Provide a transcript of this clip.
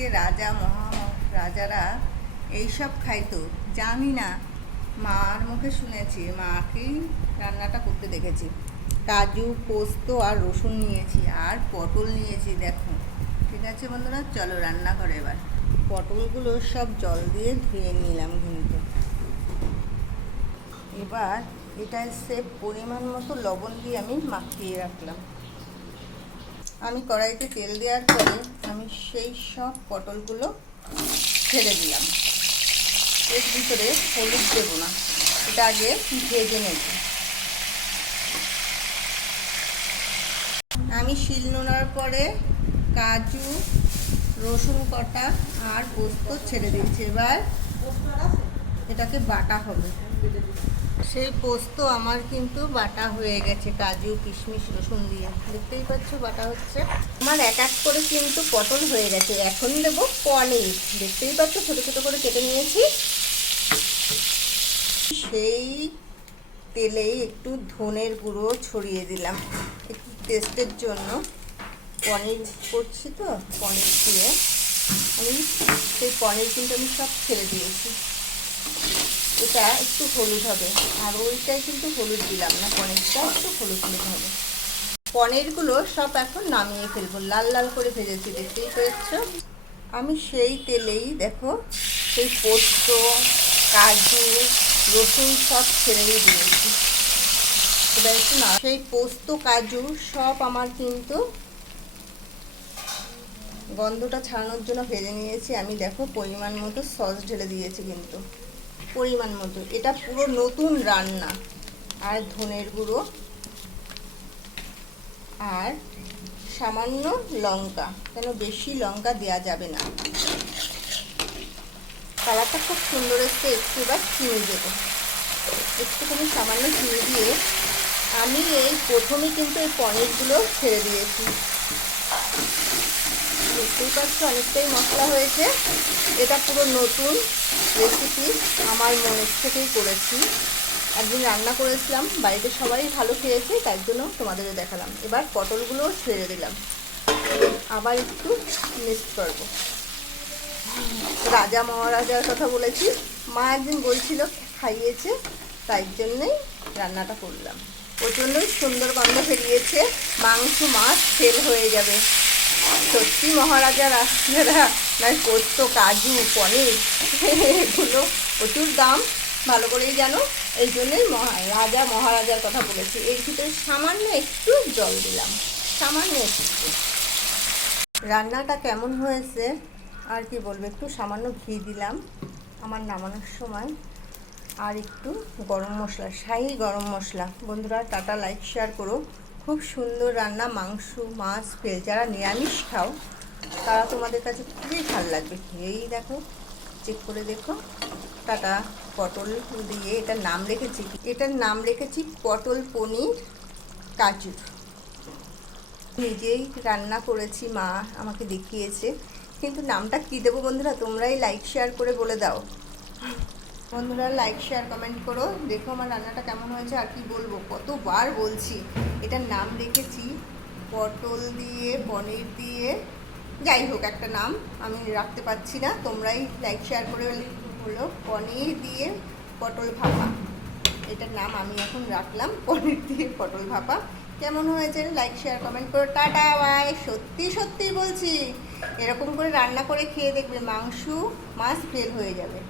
আজকে রাজা মহা রাজারা এইসব খাইতো। জানি না, মার মুখে শুনেছি, মাকেই রান্নাটা করতে দেখেছি। কাজু, পোস্ত আর রসুন নিয়েছি আর পটল নিয়েছি, দেখো। ঠিক আছে বন্ধুরা, চলো রান্না করে এবার। পটলগুলো সব জল দিয়ে ধুয়ে নিলাম কিন্তু এবার এটা সে পরিমাণ মতো লবণ দিয়ে আমি মাখিয়ে রাখলাম। আমি কড়াইতে তেল দেওয়ার পরে আমি সেই সব পটলগুলো ছেড়ে দিলাম। এর ভিতরে হলুদ দেবো না, এটা আগে ভেজে নেব। আমি শিল নোনার পরে কাজু, রসুন কটা আর পোস্ত ছেড়ে দিচ্ছি এবার এটাকে বাটা হবে। সেই পোস্ত আমার কিন্তু বাটা হয়ে গেছে, কাজু, কিশমিশ, রসুন দিয়ে। দেখতেই পাচ্ছ বাটা হচ্ছে। আমার এক এক করে কিন্তু পটল হয়ে গেছে। এখন দেবো পনির। দেখতেই পাচ্ছ ছোটো ছোটো করে কেটে নিয়েছি। সেই তেলেই একটু ধনের গুঁড়ো ছড়িয়ে দিলাম। একটু টেস্টের জন্য। পনির করছি তো, পনির দিয়ে। আমি সেই পনির কিন্তু আমি সব ছেড়ে দিয়েছি। এটা একটু হলুদ হবে। আর ওইটাই কিন্তু হলুদ দিলাম না, পনিরটা একটু হলুদ হলুদ হবে। পনিরগুলো সব এখন নামিয়ে ফেলব, লাল লাল করে ভেজেছি, দেখতেই পেয়েছ? আমি সেই তেলেই দেখো, সেই পোস্ত, কাজু, রসুন সব ছেড়েই দিয়েছি। এবার একটু না সেই পোস্ত, কাজু সব আমার কিন্তু গন্ধটা ছাড়ানোর জন্য ভেজে নিয়েছি। আমি দেখো পরিমাণ মতো সস ঢেলে দিয়েছি কিন্তু। পরিমাণ মতো। এটা পুরো নতুন রান্না। আর ধনের গুঁড়ো। আর সামান্য লঙ্কা। কেন বেশি লঙ্কা দেওয়া যাবে না। কালারটা খুব সুন্দর এসছে। একটু এবার চিনি দেবো। একটুখানি সামান্য চিনি দিয়ে আমি এই প্রথমে কিন্তু এই পনিরগুলো ছেড়ে দিয়েছি। দেখতেই পাচ্ছ, অনেকটাই মশলা হয়েছে। এটা পুরো নতুন রেসিপি আমার মনের থেকেই করেছি। একদিন রান্না করেছিলাম, বাড়িতে সবাই ভালো খেয়েছে, তাই জন্য তোমাদেরও দেখালাম। এবার পটলগুলোও ছেড়ে দিলাম। আবার একটু মিক্স করব। রাজা মহারাজার কথা বলেছি। মা একদিন বলছিল খাইয়েছে, তাই জন্যই রান্নাটা করলাম। প্রচণ্ডই সুন্দর গন্ধ বেরিয়েছে। মাংস মাছ ফেল হয়ে যাবে। সত্যি মহারাজার আপনারা নয় পোস্ত কাজু, পনির, এগুলো প্রচুর দাম। ভালো করেই জানো, এই জন্যই রাজা মহারাজার কথা বলেছি। এর ভিতরে সামান্য একটু জল দিলাম। সামান্য একটু। রান্নাটা কেমন হয়েছে? আর কি বলব, একটু সামান্য ঘি দিলাম আমার নামানোর সময়। আর একটু গরম মশলা, শাহি গরম মশলা। বন্ধুরা, টাটা লাইক শেয়ার করো। খুব সুন্দর রান্না, মাংস, মাছ ফেল যারা নিরামিষ খাও, তারা তোমাদের কাছে খুবই ভালো লাগবে। খেয়েই দেখো চেক করে দেখো। টাটা, পটল দিয়ে এটার নাম রেখেছি। এটার নাম রেখেছি পটল পনির কাজু। নিজেই রান্না করেছি, মা আমাকে দেখিয়েছে। কিন্তু নামটা কী দেবো বন্ধুরা? তোমরাই লাইক শেয়ার করে বলে দাও। বন্ধুরা লাইক শেয়ার কমেন্ট করো। দেখো আমার রান্নাটা কেমন হয়েছে আর কি বলব। কতবার বলছি। এটার নাম রেখেছি পটল দিয়ে, পনির দিয়ে। যাই হোক, একটা নাম আমি রাখতে পারছি না। তোমরাই লাইক শেয়ার করে হলো পনির দিয়ে পটল ভাপা। এটার নাম আমি এখন রাখলাম। পনির দিয়ে পটল ভাপা। কেমন হয়েছে? লাইক শেয়ার কমেন্ট করো। টাটা বাই সত্যি সত্যি বলছি। এরকম করে রান্না করে খেয়ে দেখবে মাংস মাছ ফেল হয়ে যাবে।